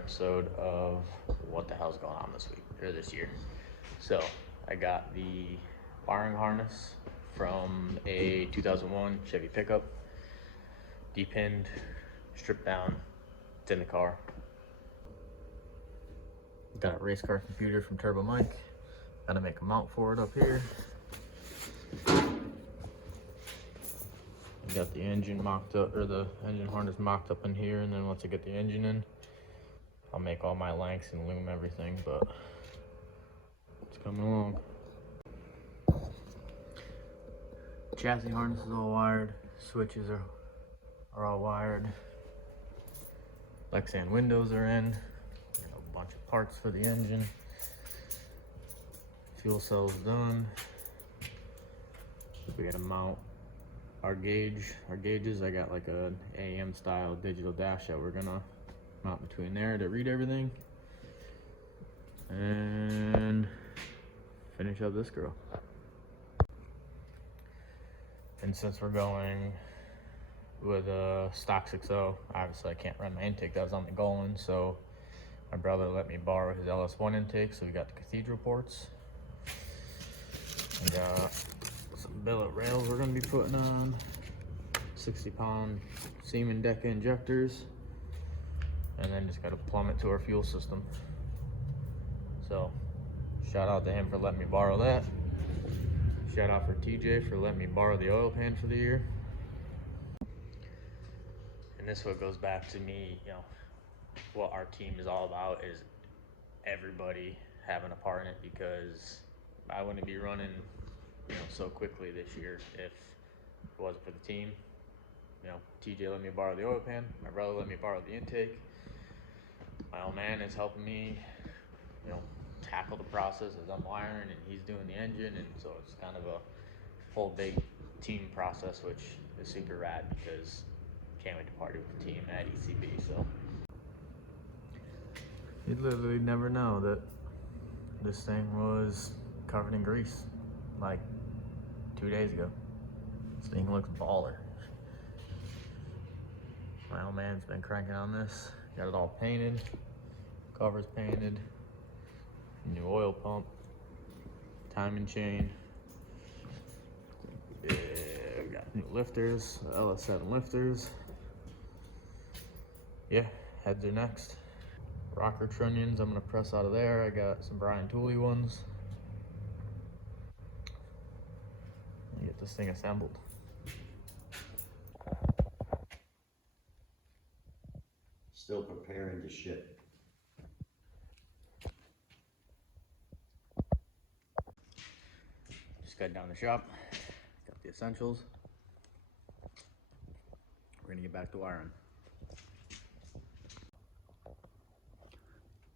episode of what the hell's going on this week or this year. So I got the wiring harness from a 2001 Chevy pickup, depinned, stripped down, it's in the car. Got a race car computer from Turbo Mike. Gotta make a mount for it up here. Got the engine mocked up, or the engine harness mocked up in here, and then once I get the engine in, I'll make all my lengths and loom everything, but it's coming along. Chassis harness is all wired, switches are all wired. Lexan windows are in, a bunch of parts for the engine. Fuel cell's done. We gotta mount our gauges. I got like a AM style digital dash that we're gonna mount between there to read everything and finish up this girl. And since we're going with a stock 6.0, obviously I can't run my intake that was on the Golan, so my brother let me borrow his LS1 intake, so we got the cathedral ports. I got some billet rails we're going to be putting on, 60-pound Siemens Deca injectors, and then just got to plumb it to our fuel system. So shout out to him for letting me borrow that. Shout out for TJ for letting me borrow the oil pan for the year. And this what goes back to me, what our team is all about is everybody having a part in it, because I wouldn't be running so quickly this year if it wasn't for the team. TJ let me borrow the oil pan, my brother let me borrow the intake, my old man is helping me tackle the process as I'm wiring, and he's doing the engine, and so it's kind of a whole big team process, which is super rad because can't wait to party with the team at ECB. So you'd literally never know that this thing was covered in grease like 2 days ago. This thing looks baller. My old man's been cranking on this, got it all painted, covers painted, new oil pump, timing chain. Yeah, we got new lifters, LS7 lifters. Yeah, heads are next. Rocker trunnions I'm gonna press out of there. I got some Brian Tooley ones. And get this thing assembled. Still preparing to ship. Just got down the shop, got the essentials. We're gonna get back to wiring.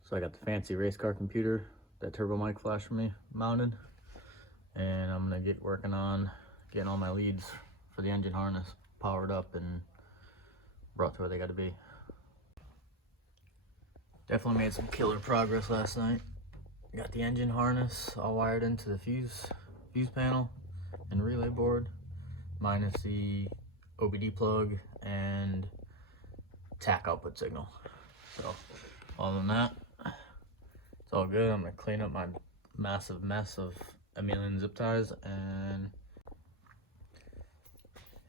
So I got the fancy race car computer that Turbo Mike flashed for me mounted, and I'm gonna get working on getting all my leads for the engine harness powered up and brought to where they gotta be. Definitely made some killer progress last night. Got the engine harness all wired into the fuse panel and relay board, minus the OBD plug and tack output signal. So other than that, it's all good. I'm gonna clean up my massive mess of a million zip ties, and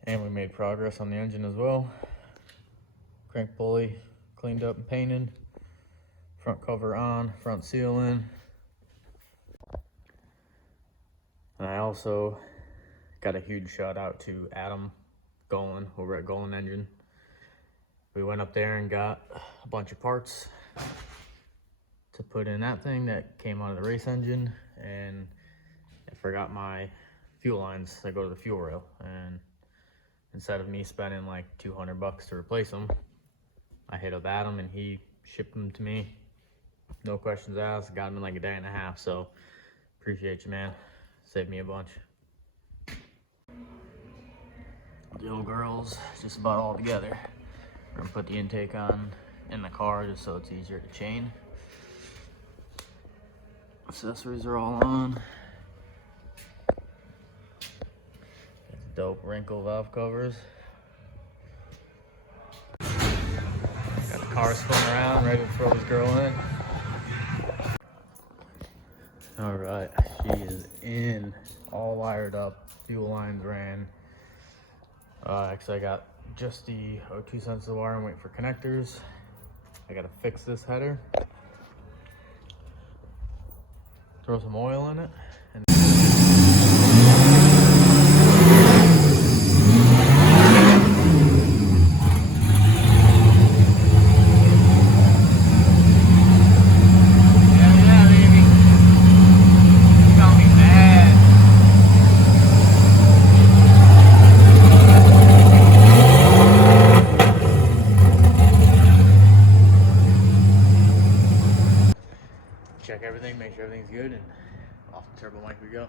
we made progress on the engine as well. Crank pulley cleaned up and painted, front cover on, front seal in. And I also got a huge shout out to Adam Golan over at Golan Engine. We went up there and got a bunch of parts to put in that thing that came out of the race engine, and I forgot my fuel lines that go to the fuel rail, and instead of me spending like $200 to replace them, I hit up Adam and he shipped them to me, no questions asked. Got them in like a day and a half, so appreciate you, man. Saved me a bunch. The old girl's just about all together. We're gonna put the intake on in the car just so it's easier to chain. Accessories are all on. Got the dope wrinkle valve covers. Got the Car spun around, ready to throw this girl in. All right, she is in, all wired up. Fuel lines ran. Actually, I got just the O2 sensor wire. I'm waiting for connectors. I gotta fix this header. Throw some oil in it. Check everything, make sure everything's good, and off the turbo mic we go.